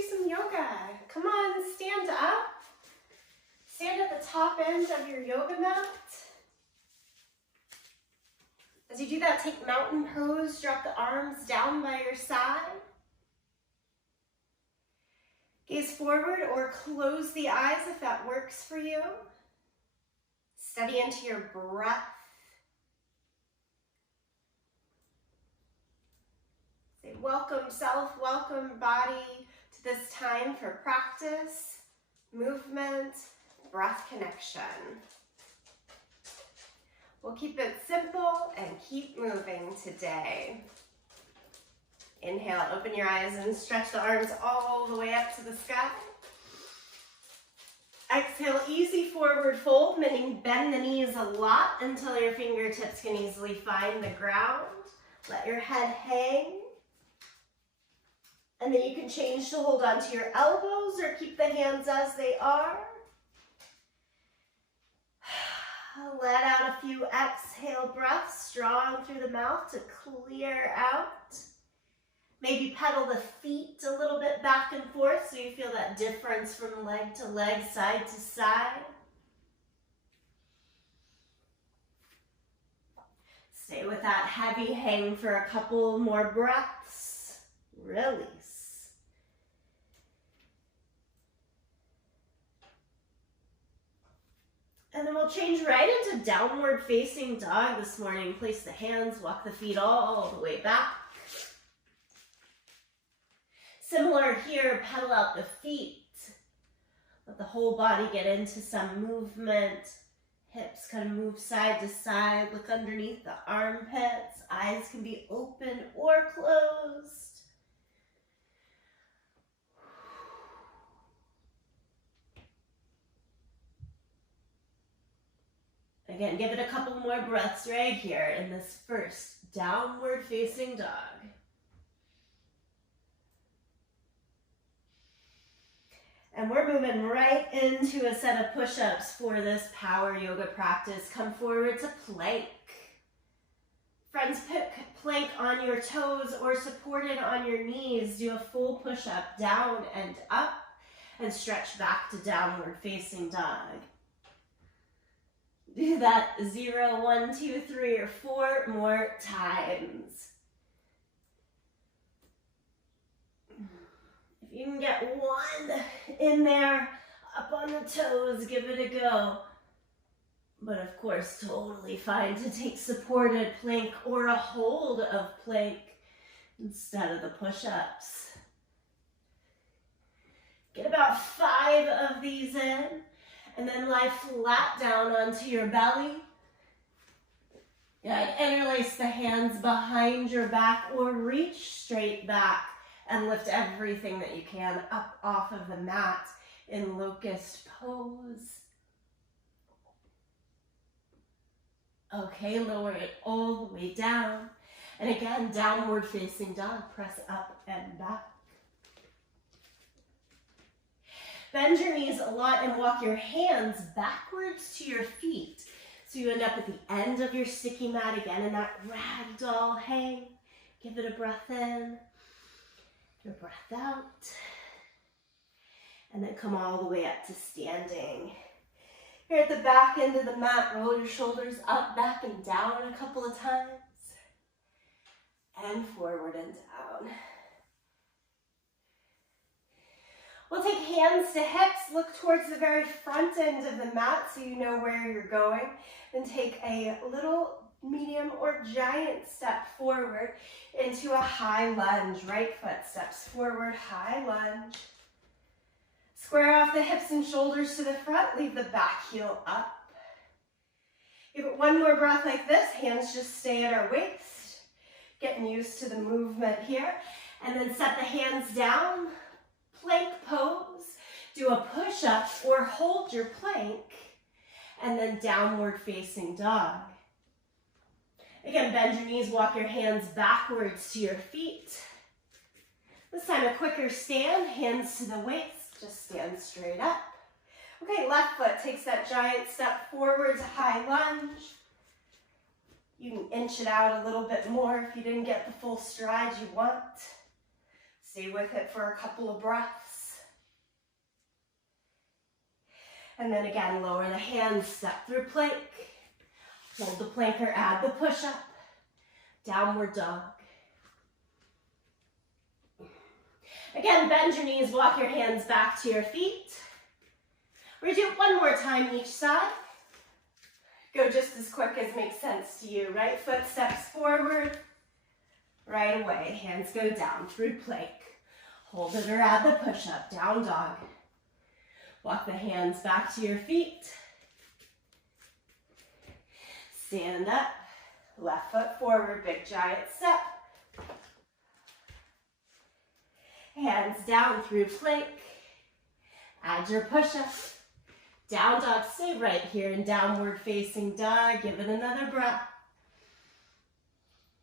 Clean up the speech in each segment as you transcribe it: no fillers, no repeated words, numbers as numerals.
do some yoga. Come on, stand up. Stand at the top end of your yoga mat. As you do that, take mountain pose. Drop the arms down by your side. Gaze forward or close the eyes if that works for you. Steady into your breath. Say welcome self, welcome body to this time for practice, movement, breath connection. We'll keep it simple and keep moving today. Inhale, open your eyes and stretch the arms all the way up to the sky. Exhale, easy forward fold, meaning bend the knees a lot until your fingertips can easily find the ground. Let your head hang. And then you can change to hold on to your elbows or keep the hands as they are. Let out a few exhale breaths, strong through the mouth to clear out. Maybe pedal the feet a little bit back and forth so you feel that difference from leg to leg, side to side. Stay with that heavy hang for a couple more breaths. Release. And then we'll change right into downward facing dog this morning. Place the hands, walk the feet all the way back. Similar here, pedal out the feet. Let the whole body get into some movement. Hips kind of move side to side. Look underneath the armpits. Eyes can be open or closed. Again, give it a couple more breaths right here in this first downward facing dog. And we're moving right into a set of push-ups for this power yoga practice. Come forward to plank. Friends, pick plank on your toes or supported on your knees. Do a full push-up down and up and stretch back to downward facing dog. Do that 0, 1, 2, 3, or 4 more times. If you can get one in there, up on the toes, give it a go. But of course, totally fine to take supported plank or a hold of plank instead of the push-ups. Get about 5 of these in, and then lie flat down onto your belly. Interlace the hands behind your back or reach straight back. And lift everything that you can up off of the mat in locust pose. Okay, lower it all the way down. And again, downward facing dog, press up and back. Bend your knees a lot and walk your hands backwards to your feet. So you end up at the end of your sticky mat again in that ragdoll hang. Give it a breath in. Your breath out, and then come all the way up to standing. Here at the back end of the mat, roll your shoulders up, back, and down a couple of times, and forward and down. We'll take hands to hips, look towards the very front end of the mat so you know where you're going, then take a little medium or giant step forward into a high lunge. Right foot steps forward, high lunge. Square off the hips and shoulders to the front, leave the back heel up. Give it one more breath like this, hands just stay at our waist. Getting used to the movement here. And then set the hands down, plank pose. Do a push-up or hold your plank, and then downward facing dog. Again, bend your knees, walk your hands backwards to your feet. This time a quicker stand, hands to the waist, just stand straight up. Okay, left foot takes that giant step forward to high lunge. You can inch it out a little bit more if you didn't get the full stride you want. Stay with it for a couple of breaths. And then again, lower the hands, step through plank. Hold the plank or add the push-up. Downward dog. Again, bend your knees, walk your hands back to your feet. We're gonna do it one more time each side. Go just as quick as makes sense to you. Right foot steps forward, right away. Hands go down through plank. Hold it or add the push-up, down dog. Walk the hands back to your feet. Stand up, left foot forward, big giant step. Hands down through plank. Add your push-up. Down dog, stay right here in downward facing dog. Give it another breath.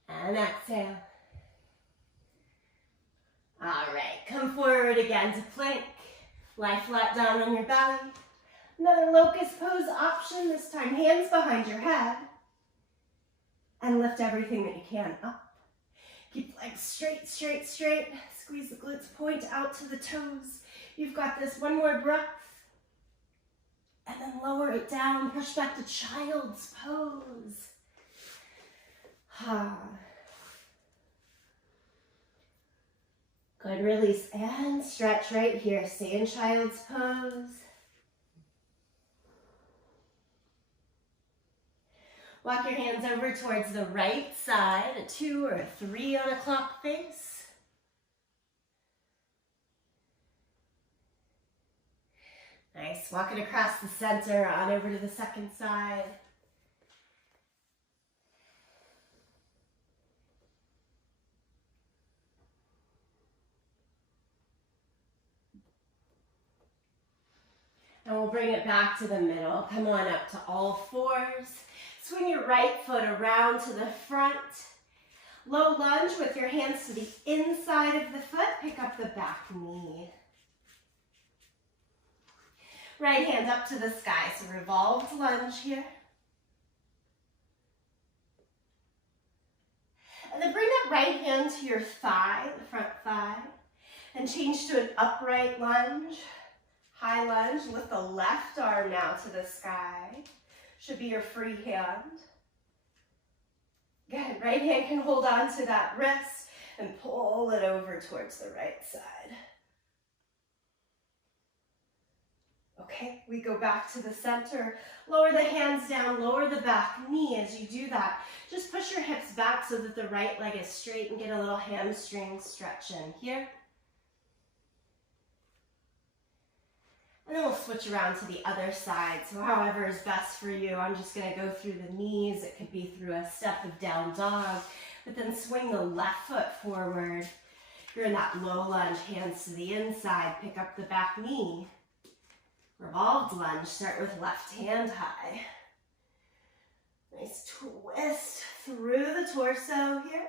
And exhale. All right, come forward again to plank. Lie flat down on your belly. Another locust pose option, this time hands behind your head. And lift everything that you can up. Keep legs straight, straight, straight. Squeeze the glutes, point out to the toes. You've got this, one more breath. And then lower it down, push back to child's pose. Good, release and stretch right here. Stay in child's pose. Walk your hands over towards the right side, a 2 or a 3 on a clock face. Nice, walk it across the center, on over to the second side. And we'll bring it back to the middle. Come on up to all fours. Swing your right foot around to the front. Low lunge with your hands to the inside of the foot. Pick up the back knee. Right hand up to the sky, so revolved lunge here. And then bring that right hand to your thigh, the front thigh, and change to an upright lunge. High lunge, lift the left arm now to the sky. Should be your free hand. Good, right hand can hold on to that wrist and pull it over towards the right side. Okay, we go back to the center. Lower the hands down, lower the back knee as you do that. Just push your hips back so that the right leg is straight and get a little hamstring stretch in here. And then we'll switch around to the other side. So however is best for you. I'm just gonna go through the knees. It could be through a step of down dog, but then swing the left foot forward. You're in that low lunge, hands to the inside. Pick up the back knee. Revolved lunge, start with left hand high. Nice twist through the torso here.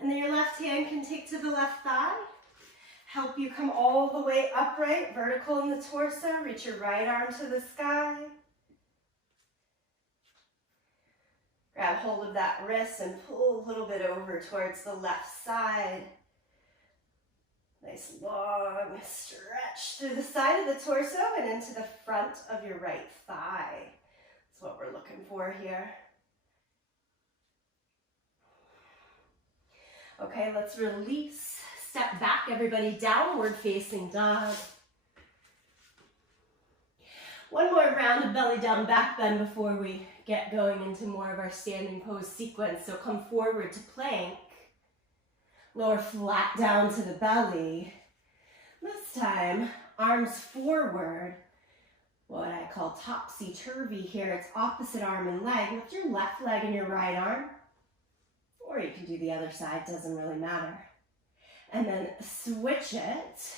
And then your left hand can take to the left thigh. Help you come all the way upright, vertical in the torso. Reach your right arm to the sky. Grab hold of that wrist and pull a little bit over towards the left side. Nice long stretch through the side of the torso and into the front of your right thigh. That's what we're looking for here. Okay, let's release. Step back, everybody, downward facing dog. One more round of belly down back bend before we get going into more of our standing pose sequence. So come forward to plank. Lower flat down to the belly. This time, arms forward. What I call topsy-turvy here. It's opposite arm and leg. Lift your left leg and your right arm. Or you can do the other side, doesn't really matter. And then switch it.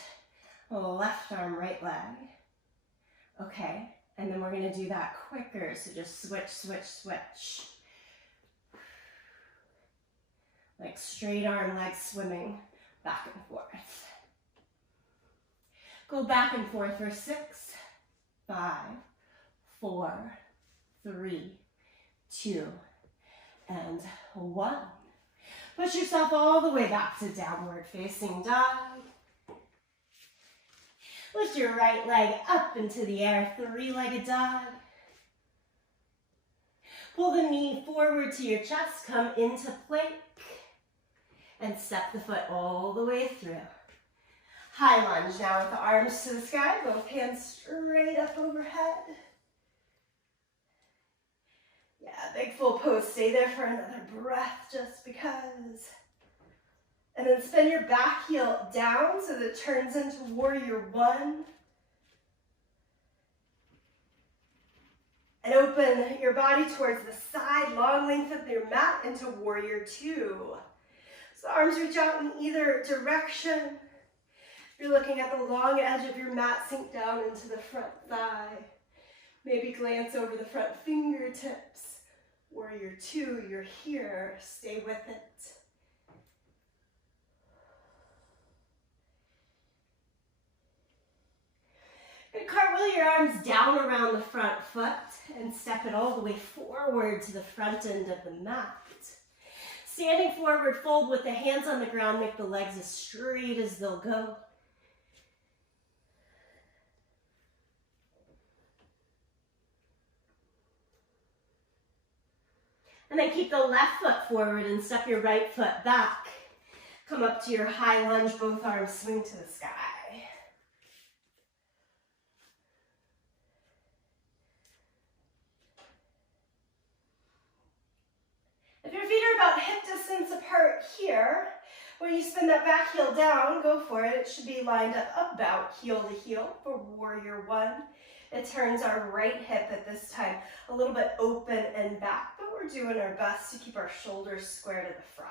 Left arm, right leg. Okay, and then we're gonna do that quicker. So just switch, switch, switch. Like straight arm, legs swimming back and forth. Go back and forth for 6, 5, 4, 3, 2, and 1. Push yourself all the way back to downward facing dog. Lift your right leg up into the air, 3-legged dog. Pull the knee forward to your chest, come into plank, and step the foot all the way through. High lunge now with the arms to the sky, both hands straight up overhead. Yeah, big full pose. Stay there for another breath just because. And then spin your back heel down so that it turns into warrior 1. And open your body towards the side, long length of your mat into warrior 2. So arms reach out in either direction. If you're looking at the long edge of your mat, sink down into the front thigh. Maybe glance over the front fingertips. Warrior 2, you're here. Stay with it. Good. Cartwheel your arms down around the front foot and step it all the way forward to the front end of the mat. Standing forward, fold with the hands on the ground. Make the legs as straight as they'll go. And then keep the left foot forward and step your right foot back. Come up to your high lunge, both arms swing to the sky. If your feet are about hip distance apart here, when you spin that back heel down, go for it. It should be lined up about heel to heel for warrior 1. It turns our right hip at this time a little bit open and back, but we're doing our best to keep our shoulders square to the front.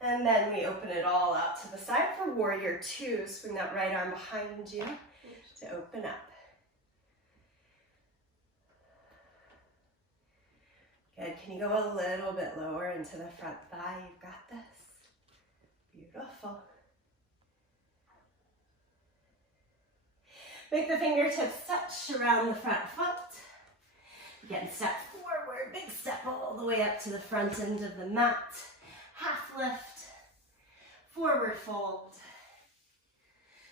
And then we open it all out to the side for warrior 2. Swing that right arm behind you to open up. Good. Can you go a little bit lower into the front thigh? You've got this. Beautiful. Make the fingertips touch around the front foot. Again, step forward, big step all the way up to the front end of the mat. Half lift, forward fold.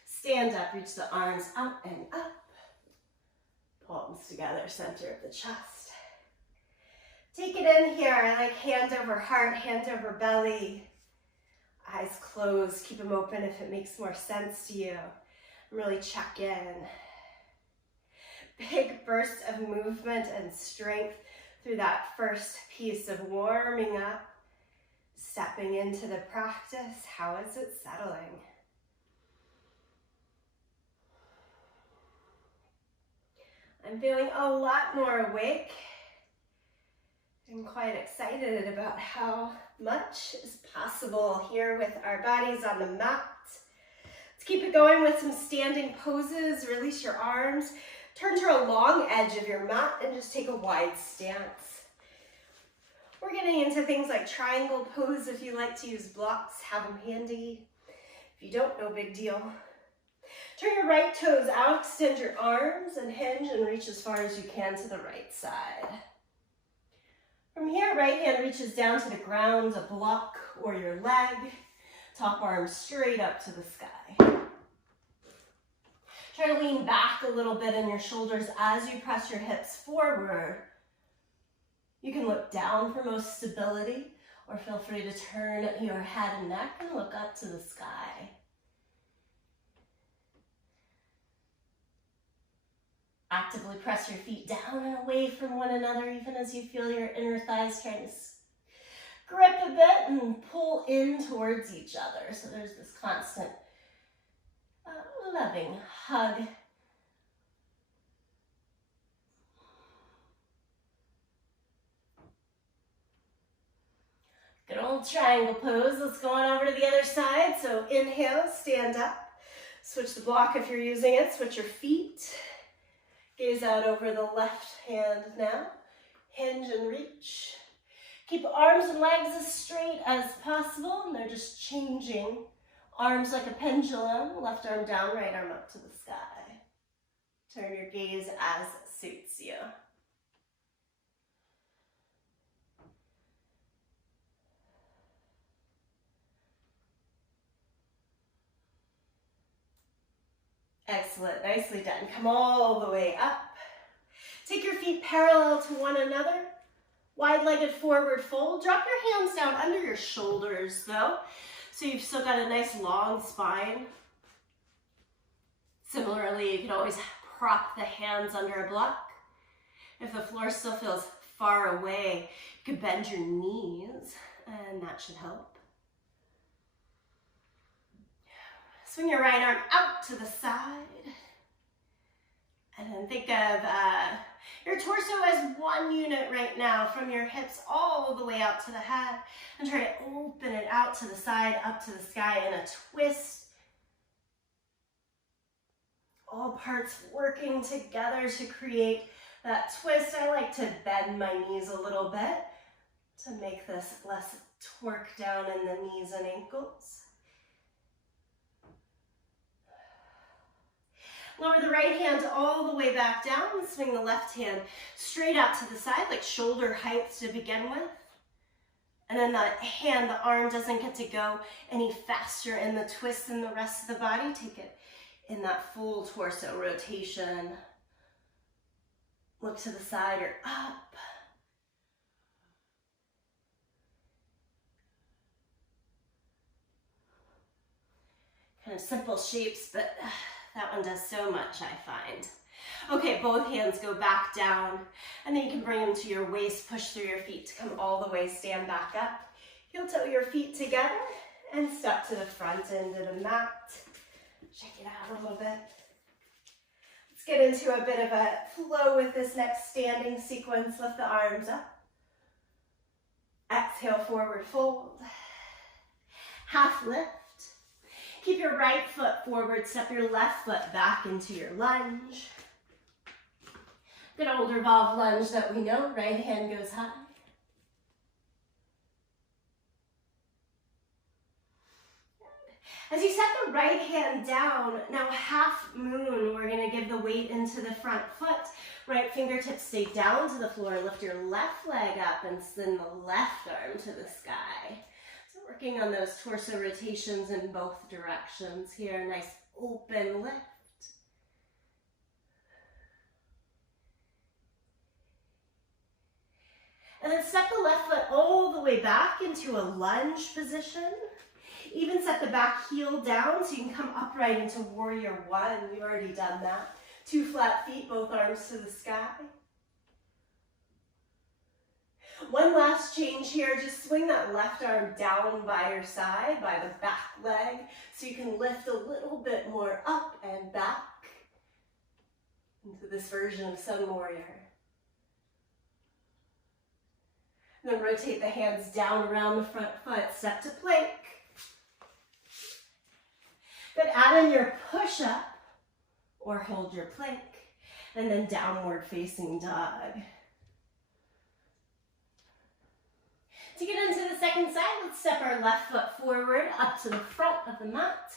Stand up, reach the arms out and up. Palms together, center of the chest. Take it in here, like hand over heart, hand over belly. Eyes closed, keep them open if it makes more sense to you. Really check in. Big burst of movement and strength through that first piece of warming up, stepping into the practice. How is it settling? I'm feeling a lot more awake and quite excited about how much is possible here with our bodies on the mat. Let's keep it going with some standing poses. Release your arms. Turn to a long edge of your mat and just take a wide stance. We're getting into things like triangle pose. If you like to use blocks, have them handy. If you don't, no big deal. Turn your right toes out, extend your arms and hinge and reach as far as you can to the right side. From here, right hand reaches down to the ground, a block or your leg. Top arm straight up to the sky. Try to lean back a little bit in your shoulders as you press your hips forward. You can look down for most stability, or feel free to turn your head and neck and look up to the sky. Actively press your feet down and away from one another, even as you feel your inner thighs trying to grip a bit and pull in towards each other. So there's this constant loving hug. Good old triangle pose. Let's go on over to the other side. So inhale, stand up. Switch the block if you're using it. Switch your feet. Gaze out over the left hand now. Hinge and reach. Keep arms and legs as straight as possible, and they're just changing. Arms like a pendulum, left arm down, right arm up to the sky. Turn your gaze as suits you. Excellent, nicely done. Come all the way up. Take your feet parallel to one another. Wide-legged forward fold. Drop your hands down under your shoulders though, so you've still got a nice long spine. Similarly, you can always prop the hands under a block. If the floor still feels far away, you can bend your knees, and that should help. Swing your right arm out to the side. And then think of your torso as one unit right now, from your hips all the way out to the head. And try to open it out to the side, up to the sky in a twist. All parts working together to create that twist. I like to bend my knees a little bit to make this less torque down in the knees and ankles. Lower the right hand all the way back down and swing the left hand straight out to the side, like shoulder height to begin with. And then the arm doesn't get to go any faster in the twist than the rest of the body. Take it in that full torso rotation. Look to the side or up. Kind of simple shapes, but that one does so much, I find. Okay, both hands go back down, and then you can bring them to your waist, push through your feet to come all the way, stand back up. Heel toe your feet together, and step to the front end of the mat. Shake it out a little bit. Let's get into a bit of a flow with this next standing sequence. Lift the arms up. Exhale, forward fold. Half lift. Keep your right foot forward, step your left foot back into your lunge. Good old revolve lunge that we know, right hand goes high. As you set the right hand down, now half moon, we're gonna give the weight into the front foot. Right fingertips stay down to the floor, lift your left leg up and send the left arm to the sky. Working on those torso rotations in both directions here. Nice open lift. And then step the left foot all the way back into a lunge position. Even set the back heel down so you can come upright into warrior one. We've already done that. 2 flat feet, both arms to the sky. One last change here, just swing that left arm down by your side, by the back leg, so you can lift a little bit more up and back into this version of Sun Warrior. And then rotate the hands down around the front foot, step to plank. Then add in your push-up, or hold your plank, and then downward facing dog. To get into the second side, let's step our left foot forward up to the front of the mat.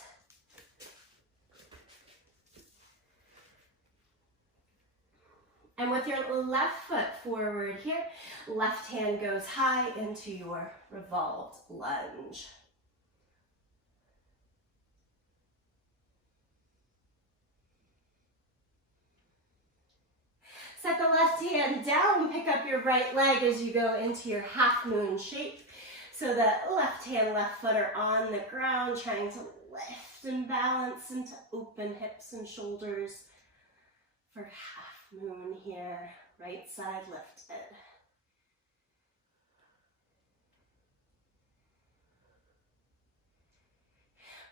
And with your left foot forward here, left hand goes high into your revolved lunge. Set the left hand down, pick up your right leg as you go into your half moon shape. So the left hand, left foot are on the ground, trying to lift and balance into open hips and shoulders for half moon here. Right side lifted.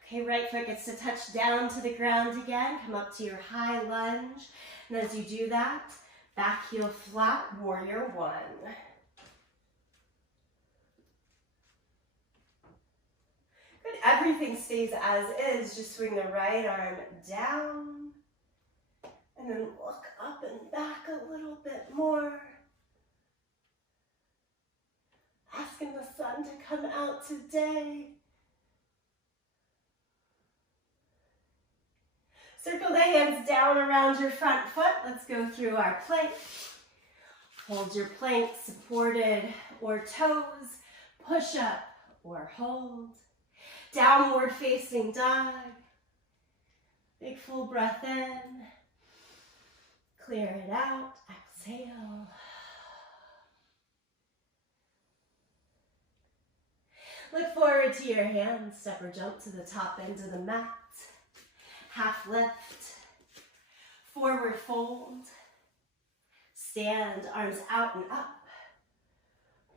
Okay, right foot gets to touch down to the ground again. Come up to your high lunge. And as you do that, back heel flat, warrior one. Good, everything stays as is. Just swing the right arm down. And then look up and back a little bit more. Asking the sun to come out today. Circle the hands down around your front foot. Let's go through our plank. Hold your plank supported or toes. Push up or hold. Downward facing dog. Big full breath in. Clear it out. Exhale. Look forward to your hands. Step or jump to the top end of the mat. Half lift. Forward fold. Stand, arms out and up.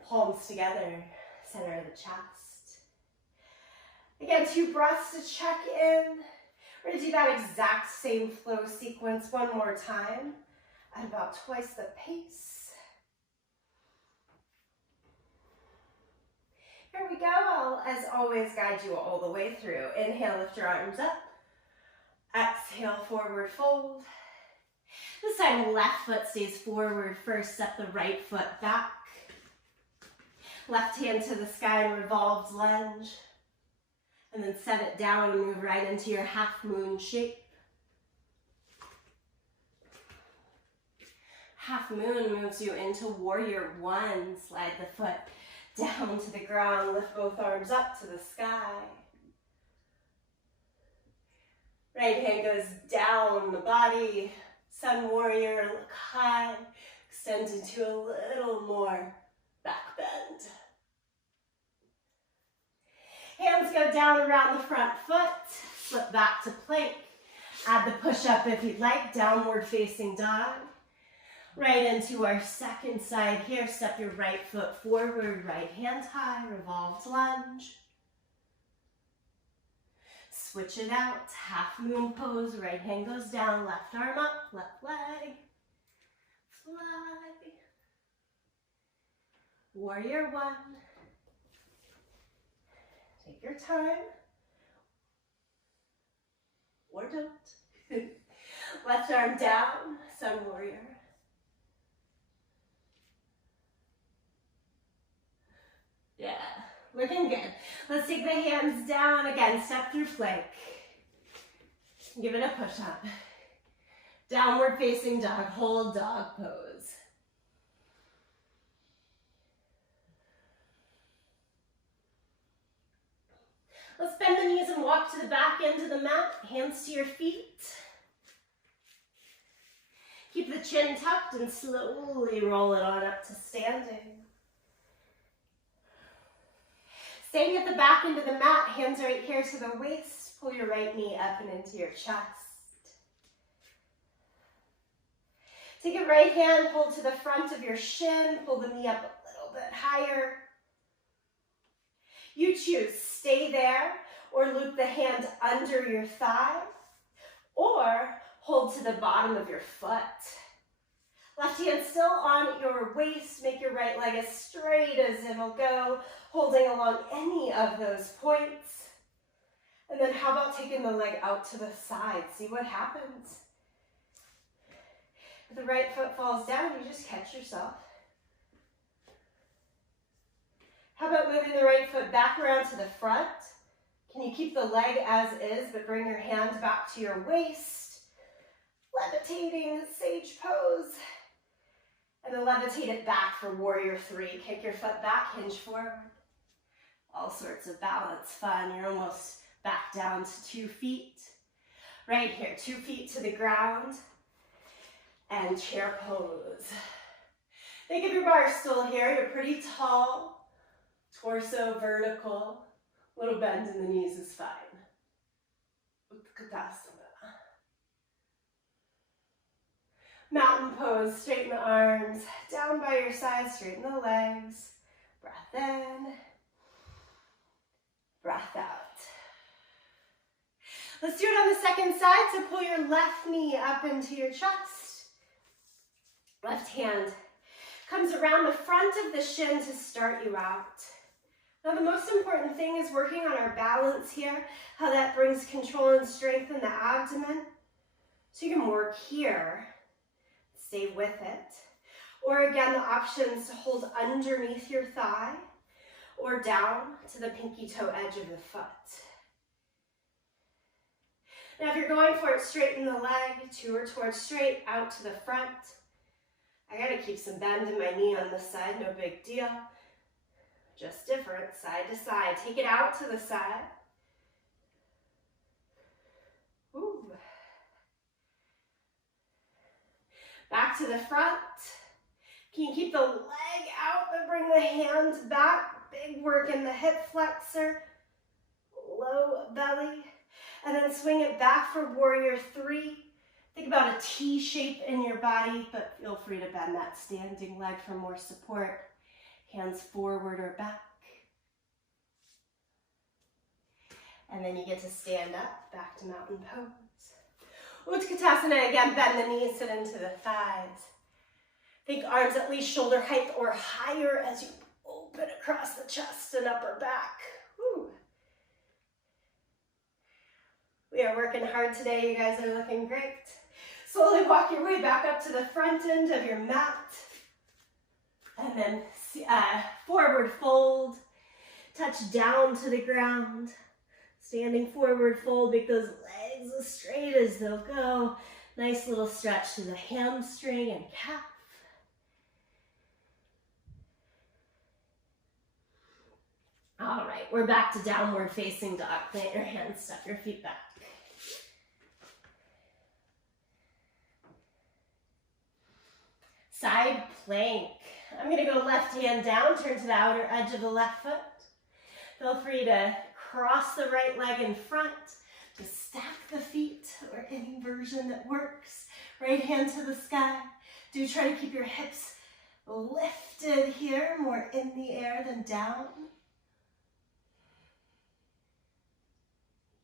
Palms together, center of the chest. Again, 2 breaths to check in. We're going to do that exact same flow sequence one more time at about twice the pace. Here we go. I'll, as always, guide you all the way through. Inhale, lift your arms up. Exhale, forward fold. This time, left foot stays forward first. Step the right foot back. Left hand to the sky in revolved lunge. And then set it down and move right into your half moon shape. Half moon moves you into warrior one. Slide the foot down to the ground. Lift both arms up to the sky. Right hand goes down the body. Sun warrior, look high. Extend into a little more back bend. Hands go down around the front foot. Slip back to plank. Add the push-up if you'd like. Downward facing dog. Right into our second side here. Step your right foot forward. Right hand high. Revolved lunge. Switch it out. Half moon pose. Right hand goes down. Left arm up. Left leg. Fly. Warrior one. Take your time. Or don't. Left arm down. Sun warrior. Yeah, looking good. Let's take the hands down again. Step through plank. Give it a push up. Downward facing dog. Hold dog pose. Let's bend the knees and walk to the back end of the mat. Hands to your feet. Keep the chin tucked and slowly roll it on up to standing. Staying at the back end of the mat, hands right here to the waist. Pull your right knee up and into your chest. Take your right hand, pull to the front of your shin. Pull the knee up a little bit higher. You choose, stay there or loop the hand under your thigh or hold to the bottom of your foot. Left hand still on your waist. Make your right leg as straight as it'll go, holding along any of those points. And then how about taking the leg out to the side? See what happens. If the right foot falls down, you just catch yourself. How about moving the right foot back around to the front? Can you keep the leg as is, but bring your hand back to your waist? Levitating, sage pose. And then levitate it back for warrior three. Kick your foot back, hinge forward. All sorts of balance fun. You're almost back down to 2 feet. Right here, 2 feet to the ground. And chair pose. Think of your bar stool here. You're pretty tall. Torso vertical. Little bend in the knees is fine. Utkatasana. Mountain pose, straighten the arms, down by your side, straighten the legs. Breath in, breath out. Let's do it on the second side, so pull your left knee up into your chest. Left hand comes around the front of the shin to start you out. Now the most important thing is working on our balance here, how that brings control and strength in the abdomen. So you can work here. Stay with it. Or again, the options to hold underneath your thigh or down to the pinky toe edge of the foot. Now if you're going for it, straighten the leg, to or towards straight, out to the front. I gotta keep some bend in my knee on this side, no big deal. Just different, side to side. Take it out to the side. Ooh. Back to the front. Can you keep the leg out, but bring the hands back? Big work in the hip flexor, low belly. And then swing it back for warrior three. Think about a T shape in your body, but feel free to bend that standing leg for more support. Hands forward or back. And then you get to stand up, back to mountain pose. Utkatasana, again, bend the knees, sit into the thighs. Think arms at least shoulder height or higher as you open across the chest and upper back. Woo. We are working hard today. You guys are looking great. Slowly walk your way back up to the front end of your mat. And then forward fold. Touch down to the ground. Standing forward fold. Make those legs as straight as they'll go. Nice little stretch to the hamstring and calf. All right, we're back to downward facing dog. Plant your hands, step your feet back. Side plank. I'm gonna go left hand down, turn to the outer edge of the left foot. Feel free to cross the right leg in front. Just stack the feet or any version that works. Right hand to the sky. Do try to keep your hips lifted here, more in the air than down.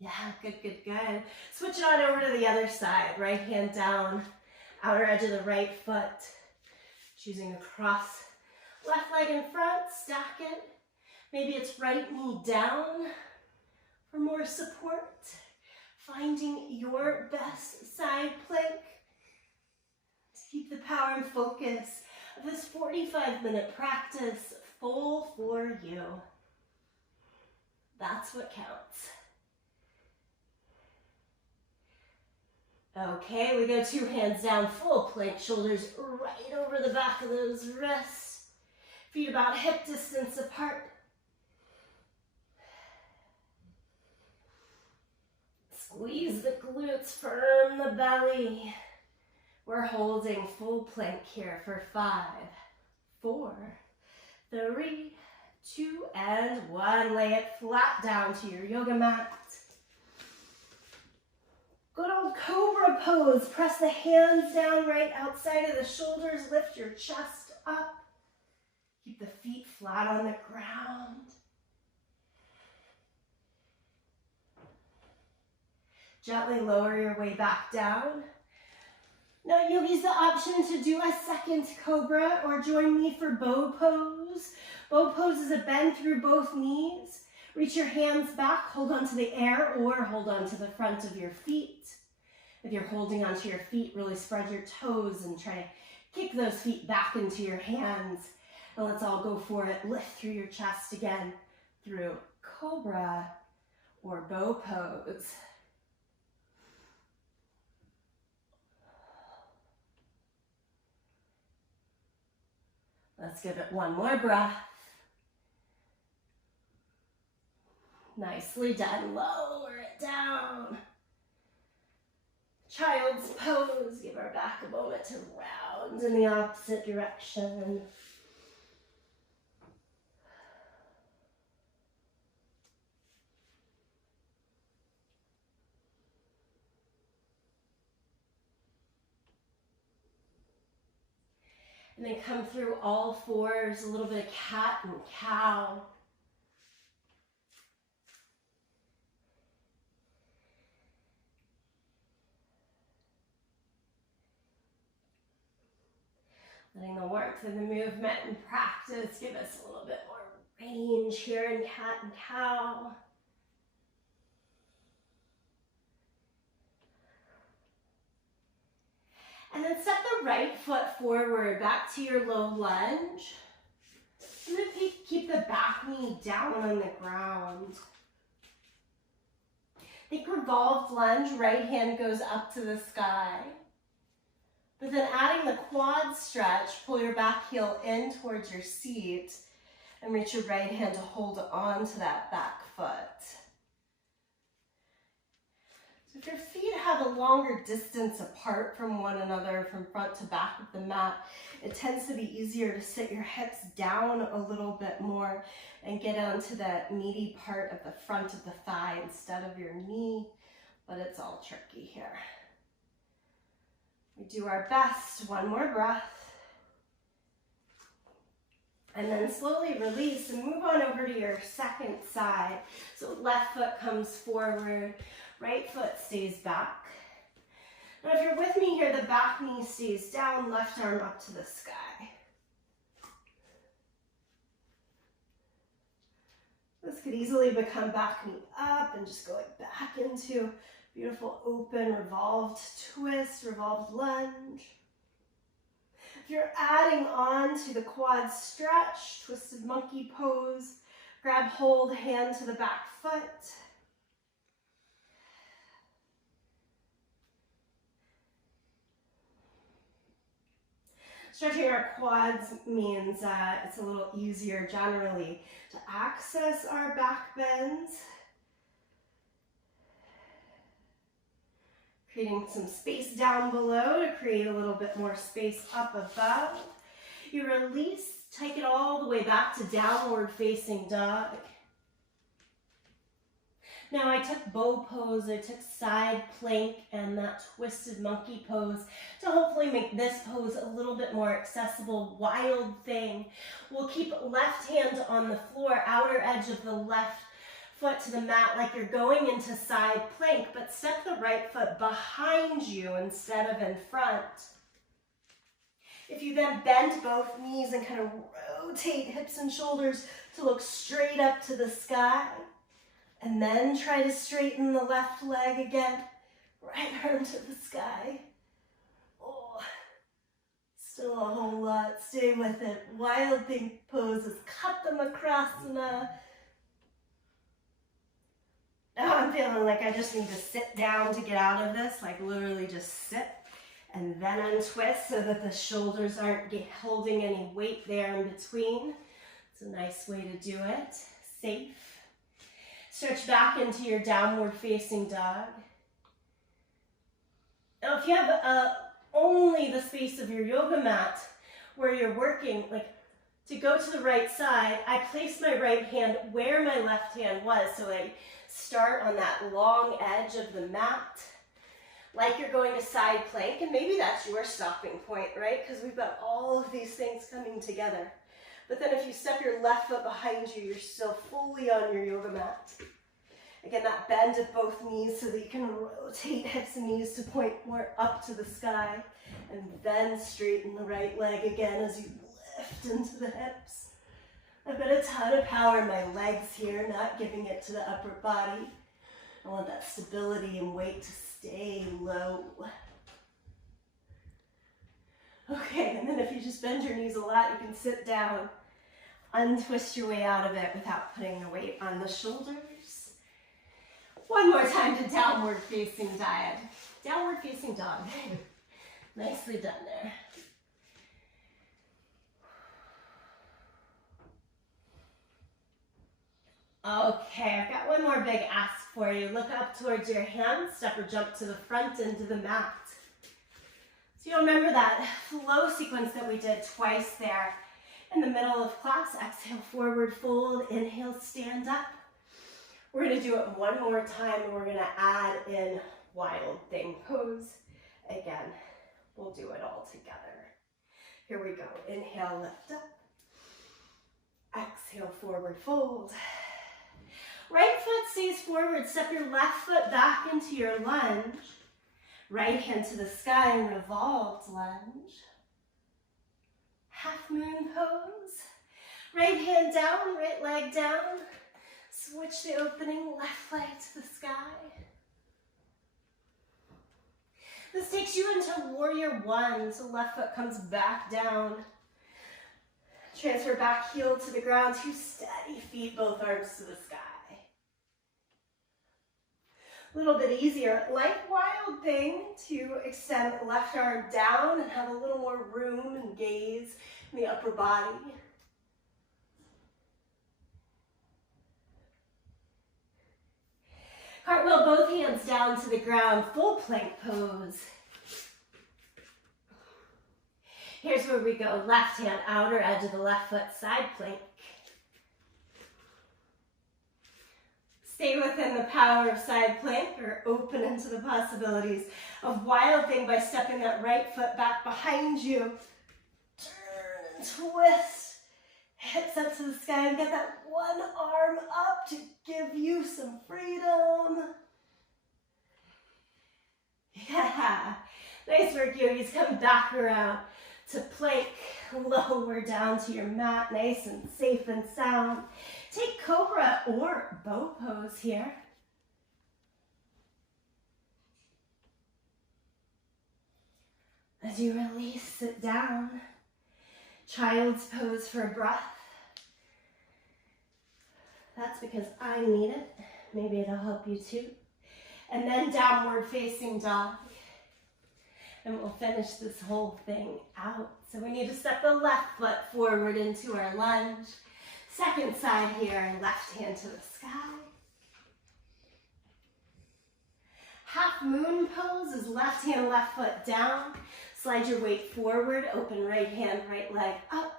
Yeah, good, good, good. Switch it on over to the other side. Right hand down, outer edge of the right foot. Choosing to cross left leg in front, stack it. Maybe it's right knee down for more support. Finding your best side plank to keep the power and focus of this 45-minute practice full for you. That's what counts. Okay, we go 2 hands down, full plank, shoulders right over the back of those wrists. Feet about hip distance apart. Squeeze the glutes, firm the belly. We're holding full plank here for 5, 4, 3, 2, and 1. Lay it flat down to your yoga mat. Good old cobra pose. Press the hands down right outside of the shoulders. Lift your chest up. Keep the feet flat on the ground. Gently lower your way back down. Now you'll use the option to do a second cobra or join me for bow pose. Bow pose is a bend through both knees. Reach your hands back, hold on to the air, or hold on to the front of your feet. If you're holding onto your feet, really spread your toes and try to kick those feet back into your hands. And let's all go for it. Lift through your chest again through cobra or bow pose. Let's give it one more breath. Nicely done. Lower it down. Child's pose. Give our back a moment to round in the opposite direction. And then come through all fours, a little bit of cat and cow. Letting the warmth of the movement and practice give us a little bit more range here in cat and cow. And then step the right foot forward, back to your low lunge. And then keep the back knee down on the ground. Think revolved lunge, right hand goes up to the sky. But then adding the quad stretch, pull your back heel in towards your seat and reach your right hand to hold on to that back foot. So if your feet have a longer distance apart from one another, from front to back of the mat, it tends to be easier to sit your hips down a little bit more and get onto that meaty part of the front of the thigh instead of your knee, but it's all tricky here. We do our best. One more breath. And then slowly release and move on over to your second side. So left foot comes forward, right foot stays back. Now if you're with me here, the back knee stays down, left arm up to the sky. This could easily become back knee up and just going back into beautiful open revolved twist, revolved lunge. If you're adding on to the quad stretch, twisted monkey pose, grab hold, hand to the back foot. Stretching our quads means it's a little easier generally to access our back bends. Creating some space down below to create a little bit more space up above. You release, take it all the way back to downward facing dog. Now I took bow pose, I took side plank and that twisted monkey pose to hopefully make this pose a little bit more accessible. Wild thing. We'll keep left hand on the floor, outer edge of the left foot to the mat like you're going into side plank, but step the right foot behind you instead of in front. If you then bend both knees and kind of rotate hips and shoulders to look straight up to the sky, and then try to straighten the left leg again, right arm to the sky. Oh, still a whole lot, stay with it. Wild thing poses, cut them across now I'm feeling like I just need to sit down to get out of this, like literally just sit and then untwist so that the shoulders aren't holding any weight there in between. It's a nice way to do it, safe. Stretch back into your downward facing dog. Now if you have only the space of your yoga mat where you're working, like to go to the right side, I place my right hand where my left hand was. So I start on that long edge of the mat, like you're going to side plank, and maybe that's your stopping point, right? Because we've got all of these things coming together. But then if you step your left foot behind you, you're still fully on your yoga mat. Again, that bend of both knees so that you can rotate hips and knees to point more up to the sky, and then straighten the right leg again as you lift into the hips. I've got a ton of power in my legs here, not giving it to the upper body. I want that stability and weight to stay low. Okay, and then if you just bend your knees a lot, you can sit down, untwist your way out of it without putting the weight on the shoulders. One more time to downward facing dog. Downward facing dog. Nicely done there. Okay, I've got one more big ask for you. Look up towards your hands, step or jump to the front into the mat. So you'll remember that flow sequence that we did twice there. In the middle of class, exhale, forward fold, inhale, stand up. We're gonna do it one more time and we're gonna add in wild thing pose. Again, we'll do it all together. Here we go, inhale, lift up. Exhale, forward fold. Right foot stays forward, step your left foot back into your lunge. Right hand to the sky and revolved lunge. Half moon pose. Right hand down, right leg down. Switch the opening, left leg to the sky. This takes you into warrior one, so left foot comes back down. Transfer back heel to the ground, two steady feet, both arms to the sky. A little bit easier, like wild thing, to extend left arm down and have a little more room and gaze in the upper body. Cartwheel, both hands down down to the ground, full plank pose. Here's where we go, left hand, outer edge of the left foot, side plank. Stay within the power of side plank or open into the possibilities of wild thing by stepping that right foot back behind you. Turn and twist. Hips up to the sky and get that one arm up to give you some freedom. Yeah. Nice work, yogis. Come back around to plank. Lower down to your mat, nice and safe and sound. Take cobra or bow pose here. As you release, sit down. Child's pose for breath. That's because I need it. Maybe it'll help you too. And then downward facing dog. And we'll finish this whole thing out. So we need to step the left foot forward into our lunge. Second side here, left hand to the sky. Half moon pose is left hand, left foot down. Slide your weight forward, open right hand, right leg up.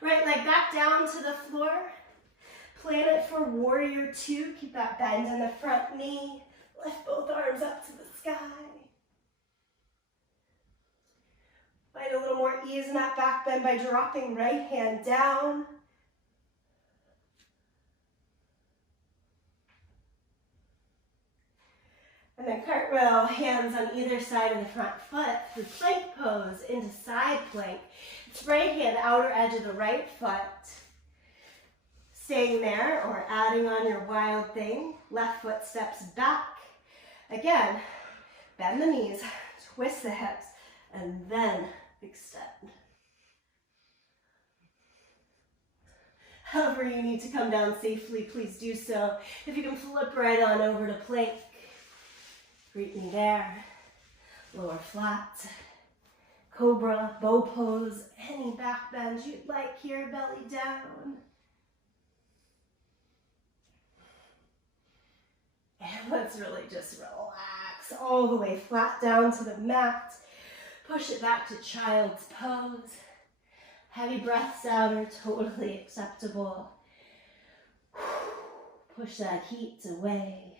Right leg back down to the floor. Plan it for warrior two. Keep that bend in the front knee. Lift both arms up to the sky. Find a little more ease in that back bend by dropping right hand down. And then cartwheel, hands on either side of the front foot through plank pose into side plank. It's right hand, outer edge of the right foot. Staying there or adding on your wild thing. Left foot steps back. Again, bend the knees, twist the hips, and then extend. However you need to come down safely, please do so. If you can flip right on over to plank. Greet me there. Lower flat. Cobra, bow pose, any back bend you'd like here, belly down. And let's really just relax all the way flat down to the mat. Push it back to child's pose. Heavy breaths out are totally acceptable. Push that heat away.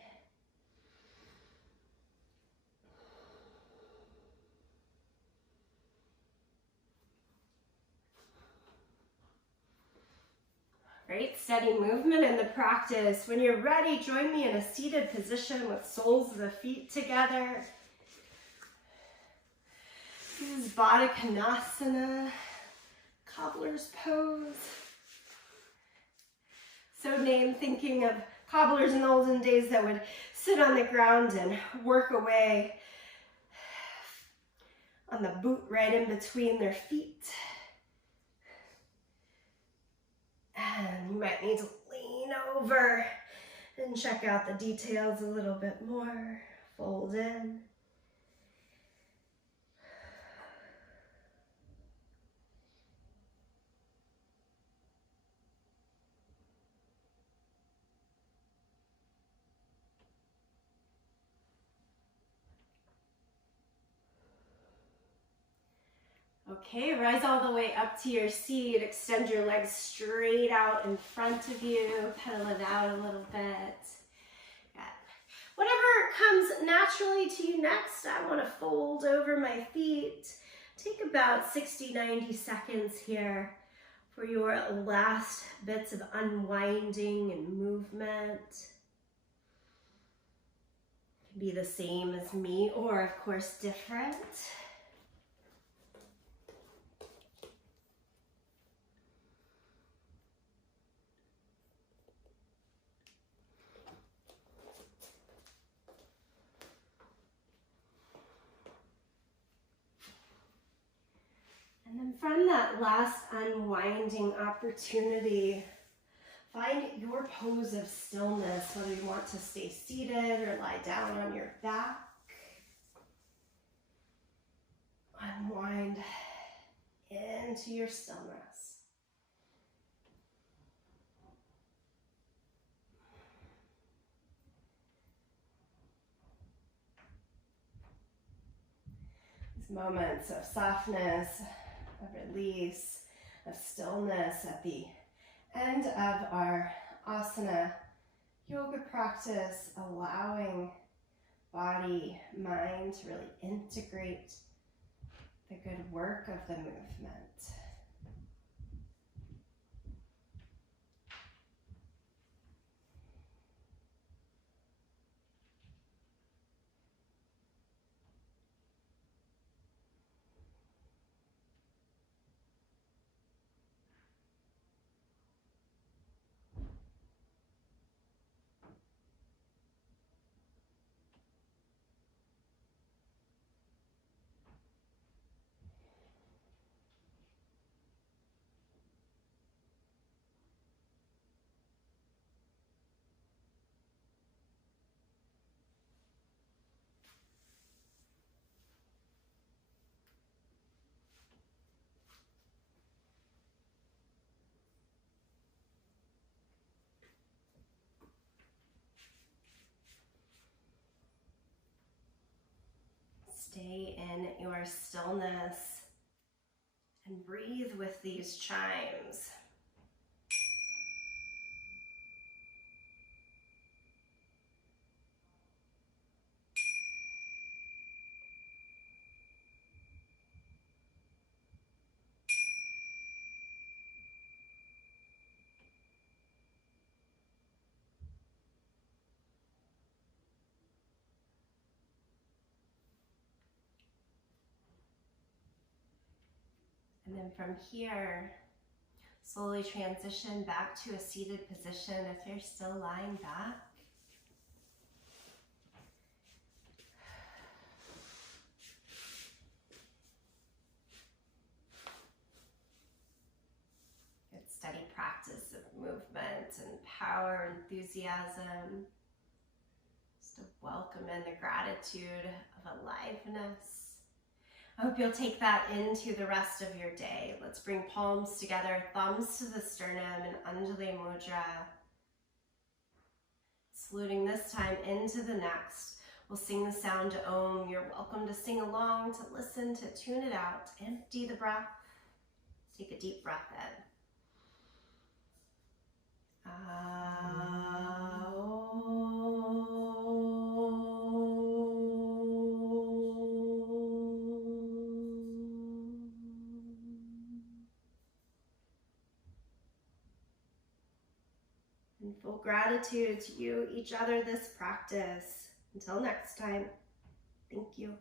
Great, steady movement in the practice. When you're ready, join me in a seated position with soles of the feet together. This is Baddha Konasana, cobbler's pose. So named thinking of cobblers in the olden days that would sit on the ground and work away on the boot right in between their feet. And you might need to lean over and check out the details a little bit more. Fold in. Okay, rise all the way up to your seat. Extend your legs straight out in front of you. Pedal it out a little bit. Good. Whatever comes naturally to you next, I want to fold over my feet. Take about 60-90 seconds here for your last bits of unwinding and movement. It can be the same as me or, of course, different. And then from that last unwinding opportunity, find your pose of stillness, whether you want to stay seated or lie down on your back. Unwind into your stillness. These moments of softness, of release, of stillness at the end of our asana yoga practice, allowing body, mind to really integrate the good work of the movement. Stay in your stillness and breathe with these chimes. And then from here, slowly transition back to a seated position if you're still lying back. Good steady practice of movement and power, enthusiasm. Just to welcome in the gratitude of aliveness. I hope you'll take that into the rest of your day. Let's bring palms together, thumbs to the sternum in Anjali Mudra. Saluting this time into the next. We'll sing the sound to Om. You're welcome to sing along, to listen, to tune it out. Empty the breath. Take a deep breath in. And full gratitude to you, each other, this practice. Until next time, thank you.